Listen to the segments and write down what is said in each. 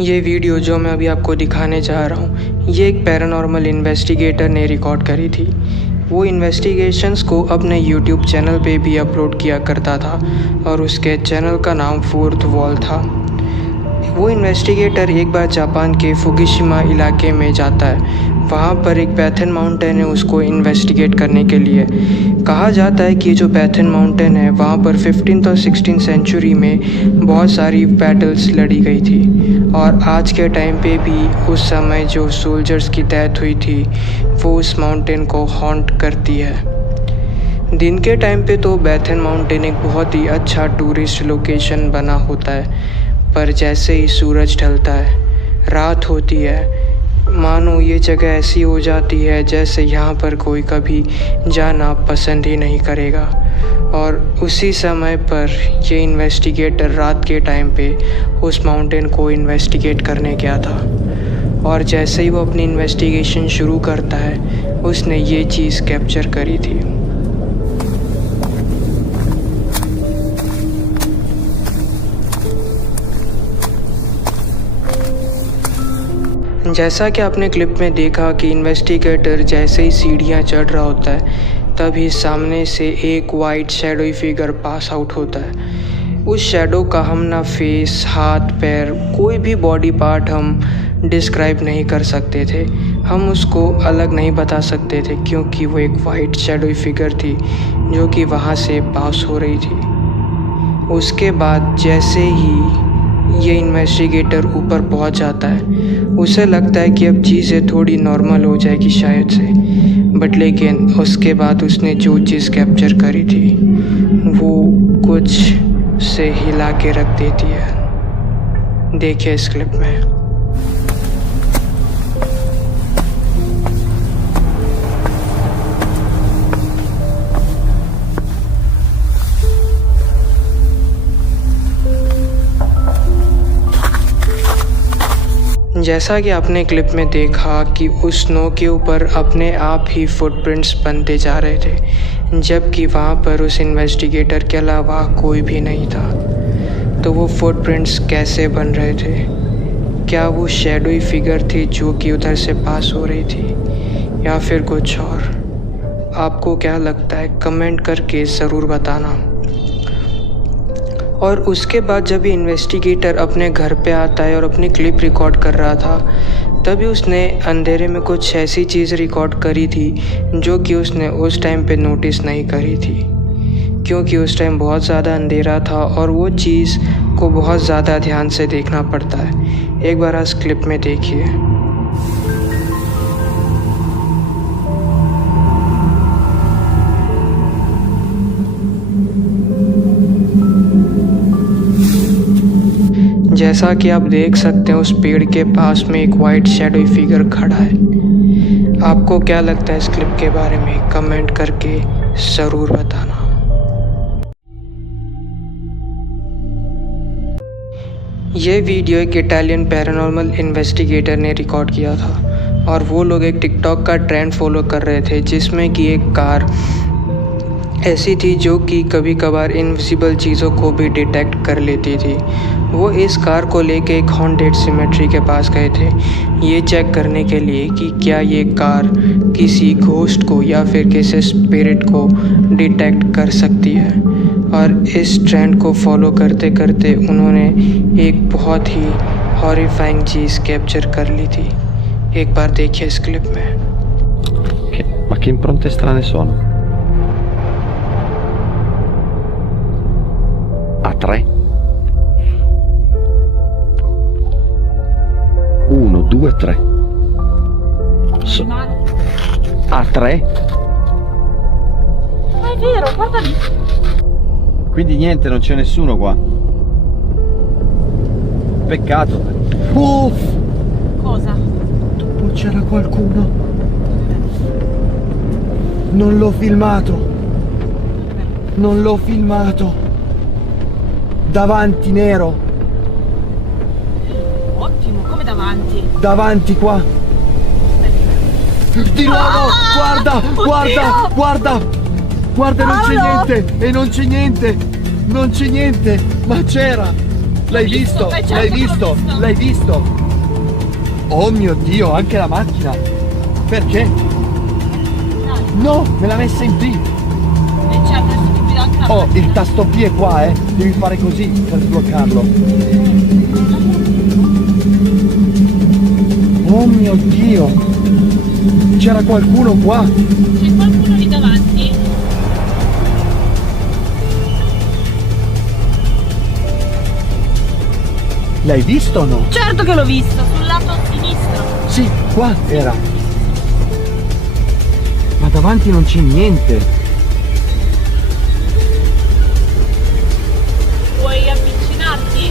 ये वीडियो जो मैं अभी आपको दिखाने जा रहा हूँ, ये एक पैरानॉर्मल इन्वेस्टिगेटर ने रिकॉर्ड करी थी। वो इन्वेस्टिगेशंस को अपने यूट्यूब चैनल पे भी अपलोड किया करता था और उसके चैनल का नाम फोर्थ वॉल था। वो इन्वेस्टिगेटर एक बार जापान के फुकुशिमा इलाके में जाता है। वहाँ पर एक पैथन माउंटेन है, उसको इन्वेस्टिगेट करने के लिए। कहा जाता है कि जो पैथन माउंटेन है वहाँ पर 15th और 16th सेंचुरी में बहुत सारी बैटल्स लड़ी गई थी और आज के टाइम पे भी उस समय जो सोल्जर्स की डेथ हुई थी वो उस माउंटेन को हॉन्ट करती है। दिन के टाइम पे तो पैथन माउंटेन एक बहुत ही अच्छा टूरिस्ट लोकेशन बना होता है, पर जैसे ही सूरज ढलता है, रात होती है, मानो ये जगह ऐसी हो जाती है जैसे यहाँ पर कोई कभी जाना पसंद ही नहीं करेगा। और उसी समय पर ये इन्वेस्टिगेटर रात के टाइम पे उस माउंटेन को इन्वेस्टिगेट करने गया था और जैसे ही वो अपनी इन्वेस्टिगेशन शुरू करता है, उसने ये चीज़ कैप्चर करी थी। जैसा कि आपने क्लिप में देखा कि इन्वेस्टिगेटर जैसे ही सीढ़ियाँ चढ़ रहा होता है, तभी सामने से एक white shadowy figure pass out होता है। उस शैडो का हम ना फेस, हाथ, पैर, कोई भी बॉडी पार्ट हम डिस्क्राइब नहीं कर सकते थे। हम उसको अलग नहीं बता सकते थे क्योंकि वो एक वाइट शैडोई फिगर थी जो कि वहाँ से पास हो रही थी। उसके बाद जैसे ही ये इन्वेस्टिगेटर ऊपर पहुंच जाता है, उसे लगता है कि अब चीज़ें थोड़ी नॉर्मल हो जाएगी शायद से, बट लेकिन उसके बाद उसने जो चीज़ कैप्चर करी थी वो कुछ से हिला के रख देती है। देखिए इस क्लिप में। जैसा कि आपने क्लिप में देखा कि उस स्नो के ऊपर अपने आप ही फुटप्रिंट्स बनते जा रहे थे, जबकि वहाँ पर उस इन्वेस्टिगेटर के अलावा कोई भी नहीं था। तो वो फुटप्रिंट्स कैसे बन रहे थे? क्या वो शैडोई फिगर थी जो कि उधर से पास हो रही थी या फिर कुछ और? आपको क्या लगता है? कमेंट करके ज़रूर बताना। और उसके बाद जब ये इन्वेस्टिगेटर अपने घर पे आता है और अपनी क्लिप रिकॉर्ड कर रहा था, तभी उसने अंधेरे में कुछ ऐसी चीज़ रिकॉर्ड करी थी जो कि उसने उस टाइम पे नोटिस नहीं करी थी, क्योंकि उस टाइम बहुत ज़्यादा अंधेरा था और वो चीज़ को बहुत ज़्यादा ध्यान से देखना पड़ता है। एक बार इस क्लिप में देखिए। जैसा कि आप देख सकते हैं, उस पेड़ के पास में एक वाइट शैडोई फिगर खड़ा है। आपको क्या लगता है इस क्लिप के बारे में? कमेंट करके ज़रूर बताना। ये वीडियो एक इटालियन पैरानॉर्मल इन्वेस्टिगेटर ने रिकॉर्ड किया था और वो लोग एक टिकटॉक का ट्रेंड फॉलो कर रहे थे जिसमें कि एक कार ऐसी थी जो कि कभी कभार इनविजिबल चीज़ों को भी डिटेक्ट कर लेती थी। वो इस कार को लेके एक हॉन्टेड सिमेट्री के पास गए थे ये चेक करने के लिए कि क्या ये कार किसी घोस्ट को या फिर किसी स्पिरिट को डिटेक्ट कर सकती है। और इस ट्रेंड को फॉलो करते करते उन्होंने एक बहुत ही हॉरिफाइंग चीज़ कैप्चर कर ली थी। एक बार देखिए इस क्लिप में। Ma che impronte strane sono? A3 1 2 3 A3. Ma è vero, guarda lì. Quindi niente, non c'è nessuno qua. Peccato. Cosa? Dopo c'era qualcuno. Non l'ho filmato. Non l'ho filmato. Davanti nero. Ottimo, come davanti? Davanti qua. Di nuovo! Guarda! Guarda! Guarda! Guarda, non c'è niente! E non c'è niente! Non c'è niente! Ma c'era! L'hai visto? certo L'hai che l'ho visto? visto. L'hai visto? Oh mio Dio, anche la macchina. Perché? No, me l'ha messa in B. E c'è adesso ti guido anche la Oh, macchina. il tasto P è qua, devi fare così per sbloccarlo. Oh mio Dio! C'era qualcuno qua! C'è qualcuno lì davanti? L'hai visto o no? Certo che l'ho visto, sul lato sinistro. Sì, qua era. Ma davanti non c'è niente. Vuoi avvicinarti?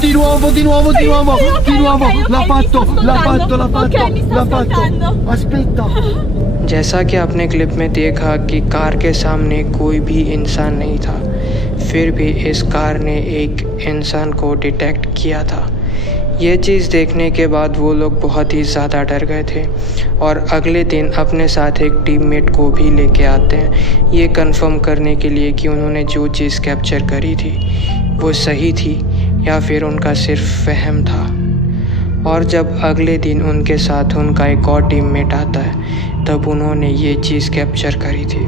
Di nuovo, di nuovo, di nuovo, ok, di nuovo. ok, ok, L'ha mi fatto, sta l'ha ascoltando. fatto, l'ha fatto, Ok, mi sta l'ha fatto. ascoltando. Aspetta. जैसा कि आपने clip में देखा कि car के सामने कोई भी इंसान नहीं था, फिर भी इस कार ने एक इंसान को डिटेक्ट किया था। ये चीज़ देखने के बाद वो लोग बहुत ही ज़्यादा डर गए थे और अगले दिन अपने साथ एक टीममेट को भी लेके आते हैं ये कंफर्म करने के लिए कि उन्होंने जो चीज़ कैप्चर करी थी वो सही थी या फिर उनका सिर्फ वहम था। और जब अगले दिन उनके साथ उनका एक और टीममेट आता है तब उन्होंने ये चीज़ कैप्चर करी थी।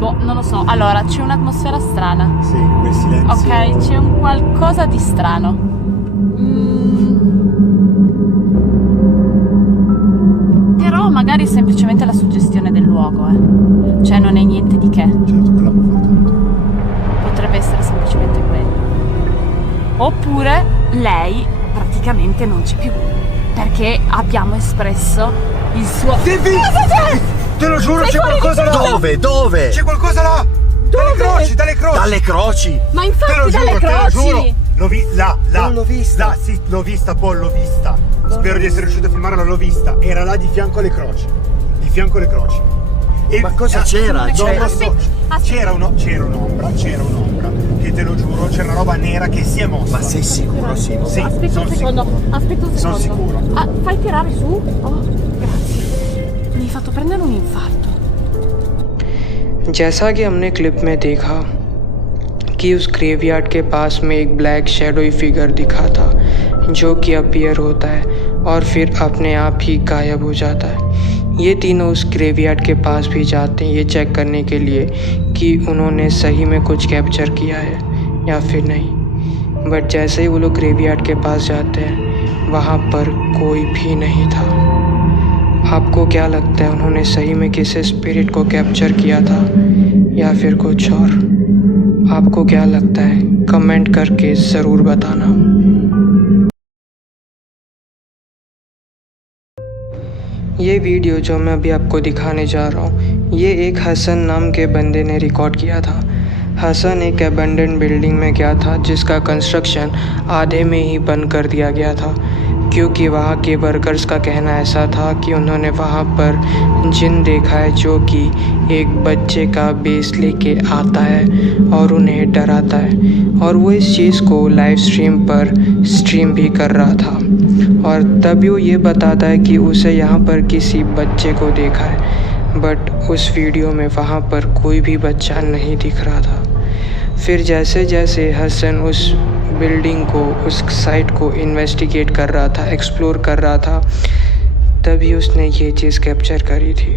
Boh, non lo so. Allora, c'è un'atmosfera strana. Sì, quel silenzio. Ok, c'è un qualcosa di strano. Però magari è semplicemente la suggestione del luogo, Cioè non è niente di che. Certo, quella può far tanto. Potrebbe essere semplicemente quello. Oppure lei praticamente non c'è più. Perché abbiamo espresso il suo... Te lo giuro, Sei c'è fuori qualcosa di là! testa! Dove? Dove? C'è qualcosa là! Dalle croci, dalle croci! Dalle croci! Ma Te infatti lo dalle giuro, te lo croci! giuro! L'ho là! Non l'ho vista. Là, sì, l'ho vista, Paul, l'ho vista! Spero di essere riuscito a filmarla, l'ho vista! Era là di fianco alle croci! Di fianco alle croci! E Ma cosa c'era? Non C'era- lo so. C'era un'ombra, che te lo giuro, c'era una roba nera che si è mossa! Ma sei sicuro, Simo? Sì, Aspetta un sono secondo, sicuro. aspetta un Sono secondo. sicuro. Ah, fai tirare su? Oh, grazie. Mi hai fatto prendere un infarto. जैसा कि हमने clip में देखा कि उस graveyard के पास में एक ब्लैक शैडोई फिगर दिखा था जो कि अपीयर होता है और फिर अपने आप ही गायब हो जाता है। ये तीनों उस ग्रेवयार्ड के पास भी जाते हैं ये चेक करने के लिए कि उन्होंने सही में कुछ कैप्चर किया है या फिर नहीं। बट जैसे ही वो लोग ग्रेवयार्ड के पास जाते हैं वहाँ पर कोई भी नहीं था। आपको क्या लगता है उन्होंने सही में किसी स्पिरिट को कैप्चर किया था या फिर कुछ और? आपको क्या लगता है कमेंट करके ज़रूर बताना। ये वीडियो जो मैं अभी आपको दिखाने जा रहा हूँ ये एक हसन नाम के बंदे ने रिकॉर्ड किया था। हसन एक अबैंडन बिल्डिंग में गया था जिसका कंस्ट्रक्शन आधे में ही बंद कर दिया गया था क्योंकि वहाँ के वर्कर्स का कहना ऐसा था कि उन्होंने वहाँ पर जिन देखा है जो कि एक बच्चे का बेस लेके आता है और उन्हें डराता है और वो इस चीज़ को लाइव स्ट्रीम पर स्ट्रीम भी कर रहा था और तभी वो ये बताता है कि उसे यहाँ पर किसी बच्चे को देखा है बट उस वीडियो में वहाँ पर कोई भी बच्चा नहीं दिख रहा था। फिर जैसे जैसे हसन उस बिल्डिंग को उस साइट को इन्वेस्टिगेट कर रहा था एक्सप्लोर कर रहा था तभी उसने ये चीज़ कैप्चर करी थी।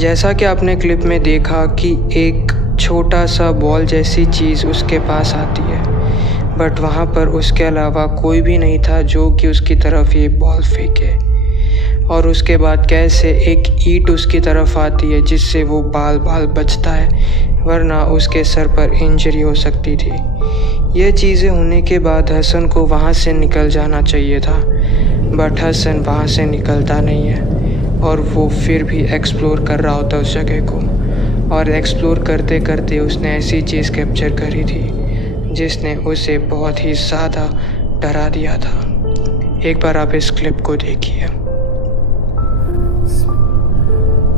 जैसा कि आपने क्लिप में देखा कि एक छोटा सा बॉल जैसी चीज़ उसके पास आती है, बट वहाँ पर उसके अलावा कोई भी नहीं था जो कि उसकी तरफ ये बॉल फेंके। और उसके बाद कैसे एक ईंट उसकी तरफ आती है जिससे वो बाल बचता है, वरना उसके सर पर इंजरी हो सकती थी। ये चीज़ें होने के बाद हसन को वहाँ से निकल जाना चाहिए था, बट हसन वहाँ से निकलता नहीं है और वो फिर भी एक्सप्लोर कर रहा होता उस जगह को। और एक्सप्लोर करते करते उसने ऐसी चीज़ कैप्चर करी थी जिसने उसे बहुत ही ज़्यादा डरा दिया था। एक बार आप इस क्लिप को देखिए।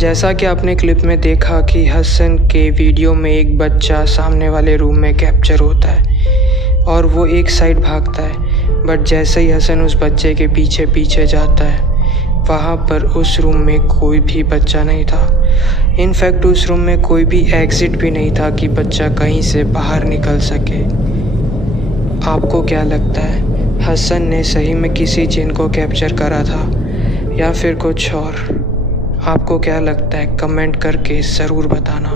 जैसा कि आपने क्लिप में देखा कि हसन के वीडियो में एक बच्चा सामने वाले रूम में कैप्चर होता है और वो एक साइड भागता है, बट जैसे ही हसन उस बच्चे के पीछे जाता है, वहाँ पर उस रूम में कोई भी बच्चा नहीं था। इनफैक्ट उस रूम में कोई भी एग्ज़िट भी नहीं था कि बच्चा कहीं से बाहर निकल सके। आपको क्या लगता है, हसन ने सही में किसी जिन को कैप्चर करा था या फिर कुछ और? आपको क्या लगता है, कमेंट करके ज़रूर बताना।